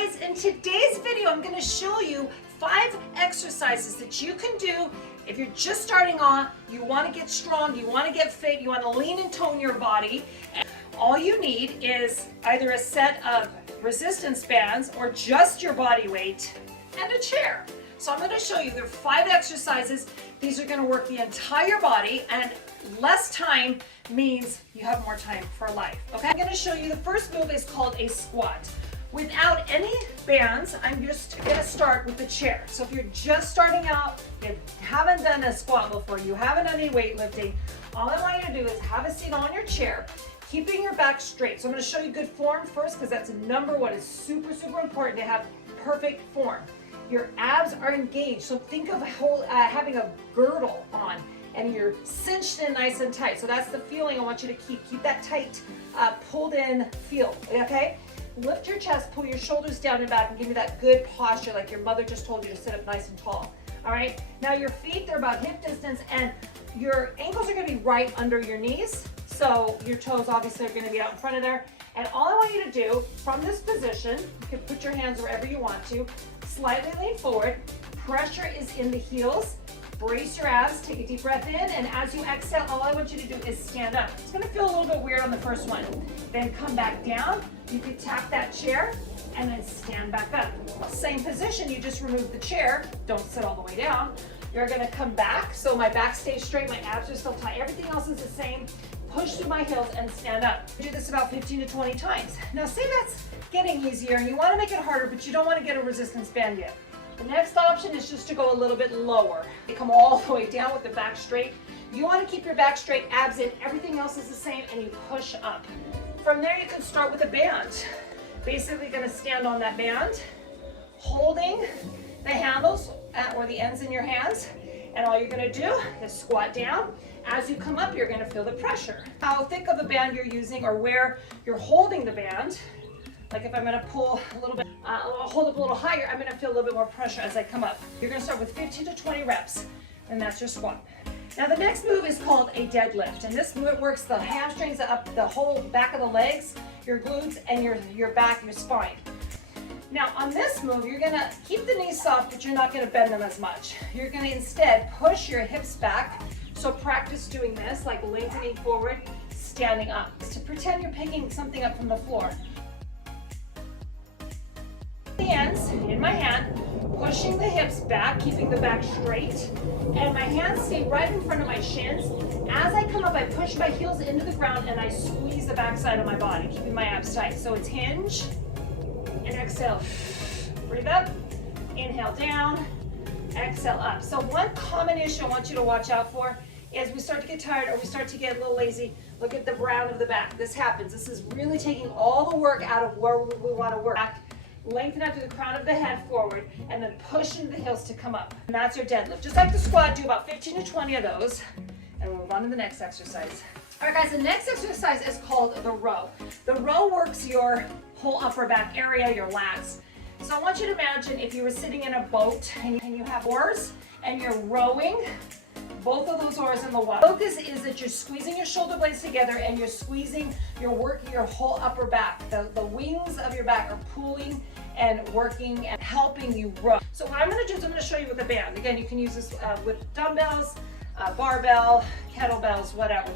guys, in today's video I'm going to show you 5 exercises that you can do if you're just starting off, you want to get strong, you want to get fit, you want to lean and tone your body. And all you need is either a set of resistance bands or just your body weight and a chair. So I'm going to show you there are 5 exercises. These are going to work the entire body, and less time means you have more time for life. Okay, I'm going to show you the first move is called a squat. Without any bands, I'm just going to start with the chair. So if you're just starting out, you haven't done a squat before, you haven't done any weightlifting, all I want you to do is have a seat on your chair, keeping your back straight. So I'm going to show you good form first, because that's number one. It's super, super important to have perfect form. Your abs are engaged. So think of having a girdle on and you're cinched in nice and tight. So that's the feeling I want you to keep. Keep that tight, pulled in feel, okay? Lift your chest, pull your shoulders down and back, and give me that good posture like your mother just told you to sit up nice and tall. All right, now your feet, they're about hip distance, and your ankles are gonna be right under your knees. So your toes obviously are gonna be out in front of there. And all I want you to do from this position, you can put your hands wherever you want to, slightly lean forward, pressure is in the heels, brace your abs, take a deep breath in, and as you exhale, all I want you to do is stand up. It's gonna feel a little bit weird on the first one. Then come back down, you can tap that chair, and then stand back up. Same position, you just remove the chair, don't sit all the way down. You're gonna come back, so my back stays straight, my abs are still tight, everything else is the same. Push through my heels and stand up. Do this about 15 to 20 times. Now say that's getting easier and you wanna make it harder, but you don't wanna get a resistance band yet. The next option is just to go a little bit lower. You come all the way down with the back straight. You want to keep your back straight, abs in, everything else is the same, and you push up. From there you can start with a band. Basically going to stand on that band, holding the handles or the ends in your hands, and all you're going to do is squat down. As you come up, you're going to feel the pressure. How thick of a band you're using or where you're holding the band. Like if I'm gonna pull a little bit, hold up a little higher, I'm gonna feel a little bit more pressure as I come up. You're gonna start with 15 to 20 reps, and that's your squat. Now the next move is called a deadlift, and this move works the hamstrings up, the whole back of the legs, your glutes, and your back, your spine. Now on this move, you're gonna keep the knees soft, but you're not gonna bend them as much. You're gonna instead push your hips back, so practice doing this, like lengthening forward, standing up. To pretend you're picking something up from the floor. Hands in my hand, pushing the hips back, keeping the back straight, and my hands stay right in front of my shins. As I come up, I push my heels into the ground and I squeeze the back side of my body, keeping my abs tight. So it's hinge and exhale. Breathe up, inhale down, exhale up. So one common issue I want you to watch out for is we start to get tired or we start to get a little lazy. Look at the brown of the back. This happens. This is really taking all the work out of where we want to work. Lengthen out to the crown of the head forward, and then push into the heels to come up. And that's your deadlift. Just like the squat, do about 15 to 20 of those, and we'll move on to the next exercise. All right, guys, the next exercise is called the row. The row works your whole upper back area, your lats. So I want you to imagine if you were sitting in a boat and you have oars and you're rowing, both of those oars in the water. Focus is that you're squeezing your shoulder blades together and you're working your whole upper back. The wings of your back are pulling and working and helping you row. So what I'm gonna do is I'm gonna show you with a band. Again, you can use this with dumbbells, barbell, kettlebells, whatever.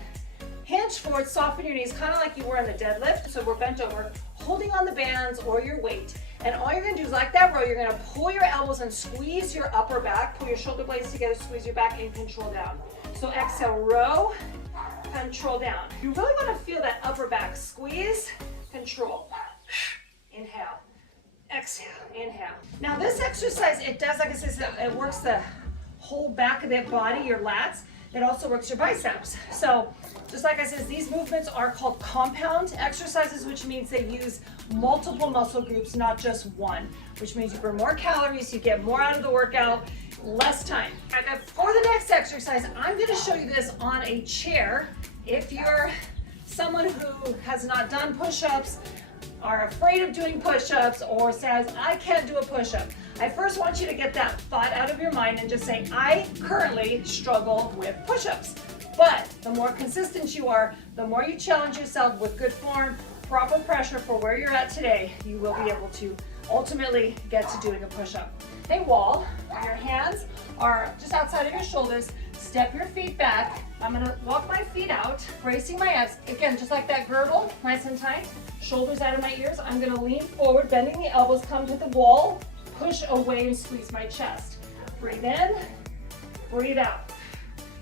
Hinge forward, soften your knees, kind of like you were in the deadlift. So we're bent over, holding on the bands or your weight. And all you're gonna do is like that row, you're gonna pull your elbows and squeeze your upper back, pull your shoulder blades together, squeeze your back and control down. So exhale, row, control down. You really wanna feel that upper back squeeze, control. Inhale, exhale, inhale. Now this exercise, it does, like I said, it works the whole back of the body, your lats. It also works your biceps. So just like I said, these movements are called compound exercises, which means they use multiple muscle groups, not just one, which means you burn more calories, you get more out of the workout, less time. And for the next exercise, I'm gonna show you this on a chair. If you're someone who has not done push-ups, are afraid of doing push-ups, or says, I can't do a push-up, I first want you to get that thought out of your mind and just say, I currently struggle with push-ups. But the more consistent you are, the more you challenge yourself with good form, proper pressure for where you're at today, you will be able to ultimately get to doing a push-up. A wall, your hands are just outside of your shoulders. Step your feet back. I'm gonna walk my feet out, bracing my abs. Again, just like that girdle, nice and tight. Shoulders out of my ears. I'm gonna lean forward, bending the elbows, come to the wall, push away and squeeze my chest. Breathe in, breathe out.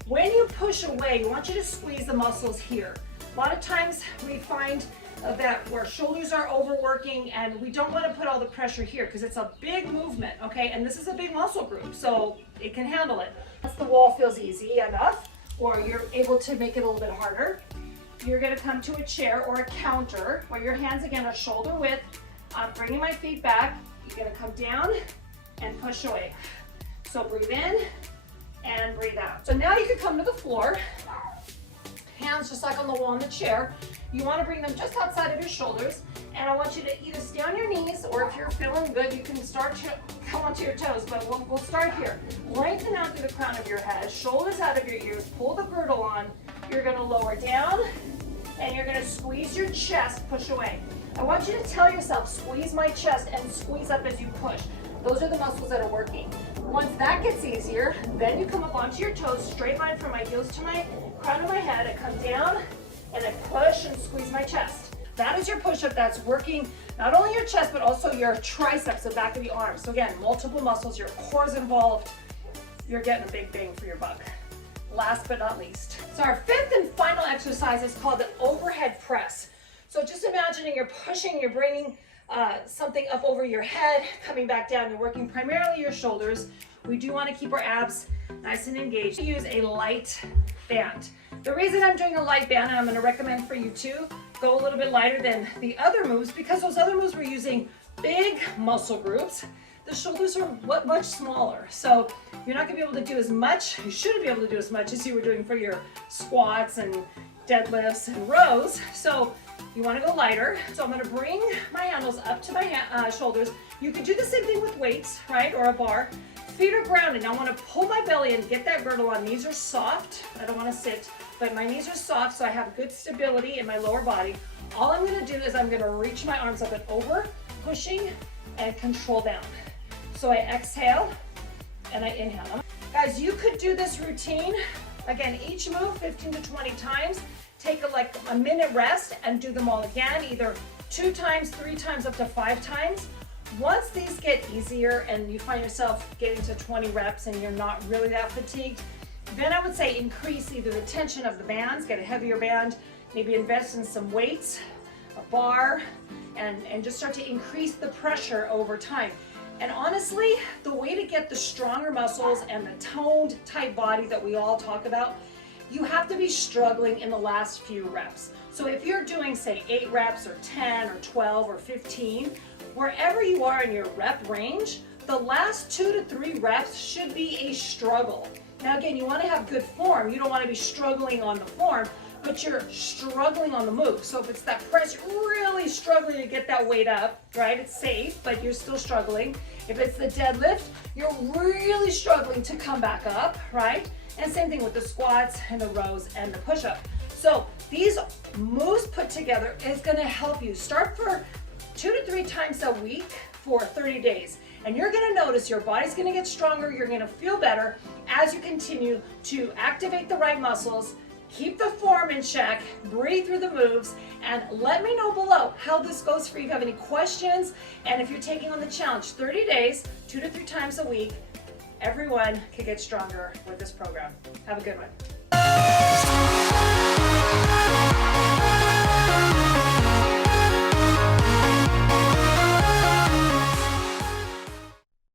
When you push away, I want you to squeeze the muscles here. A lot of times we find that where shoulders are overworking and we don't want to put all the pressure here because it's a big movement, okay? And this is a big muscle group, so it can handle it. Once the wall feels easy enough, or you're able to make it a little bit harder, you're gonna come to a chair or a counter where your hands again are shoulder width. I'm bringing my feet back. You're gonna come down and push away. So breathe in and breathe out. So now you can come to the floor. Hands just like on the wall in the chair. You want to bring them just outside of your shoulders, and I want you to either stay on your knees, or if you're feeling good, you can start to come onto your toes, but we'll start here. Lengthen out through the crown of your head, shoulders out of your ears, pull the girdle on. You're going to lower down, and you're going to squeeze your chest, push away. I want you to tell yourself, squeeze my chest, and squeeze up as you push. Those are the muscles that are working. Once that gets easier, then you come up onto your toes, straight line from my heels to my crown of my head. I come down and I push and squeeze my chest. That is your push-up that's working not only your chest, but also your triceps, the back of the arms. So again, multiple muscles, your core is involved. You're getting a big bang for your buck. Last but not least. So our fifth and final exercise is called the overhead press. So just imagining you're pushing, you're bringing something up over your head, coming back down. You're working primarily your shoulders. We do want to keep our abs nice and engaged. Use a light band. The reason I'm doing a light band, and I'm going to recommend for you too, go a little bit lighter than the other moves, because those other moves were using big muscle groups. The shoulders are much smaller. So you're not going to be able to do as much, you shouldn't be able to do as much as you were doing for your squats and deadlifts and rows. So you want to go lighter. So I'm going to bring my handles up to my shoulders. You could do the same thing with weights, right, or a bar. Feet are grounded. Now I want to pull my belly and get that girdle on. Knees are soft. I don't want to sit, but my knees are soft, so I have good stability in my lower body. All I'm going to do is I'm going to reach my arms up and over, pushing and control down. So I exhale and I inhale. Guys, you could do this routine. Again, each move 15 to 20 times. Take a minute rest and do them all again, either 2 times, 3 times, up to 5 times. Once these get easier and you find yourself getting to 20 reps and you're not really that fatigued, then I would say increase either the tension of the bands, get a heavier band, maybe invest in some weights, a bar, and just start to increase the pressure over time. And honestly, the way to get the stronger muscles and the toned, tight body that we all talk about, you have to be struggling in the last few reps. So if you're doing, say, 8 reps or 10 or 12 or 15, wherever you are in your rep range, the last 2 to 3 reps should be a struggle. Now again, you want to have good form. You don't want to be struggling on the form, but you're struggling on the move. So if it's that press, you're really struggling to get that weight up, right? It's safe, but you're still struggling. If it's the deadlift, you're really struggling to come back up, right? And same thing with the squats and the rows and the push-up. So these moves put together is going to help you. Start for 2 to 3 times a week for 30 days. And you're going to notice your body's going to get stronger. You're going to feel better as you continue to activate the right muscles, keep the form in check, breathe through the moves, and let me know below how this goes for you. If you have any questions, and if you're taking on the challenge, 30 days, 2 to 3 times a week, everyone can get stronger with this program. Have a good one.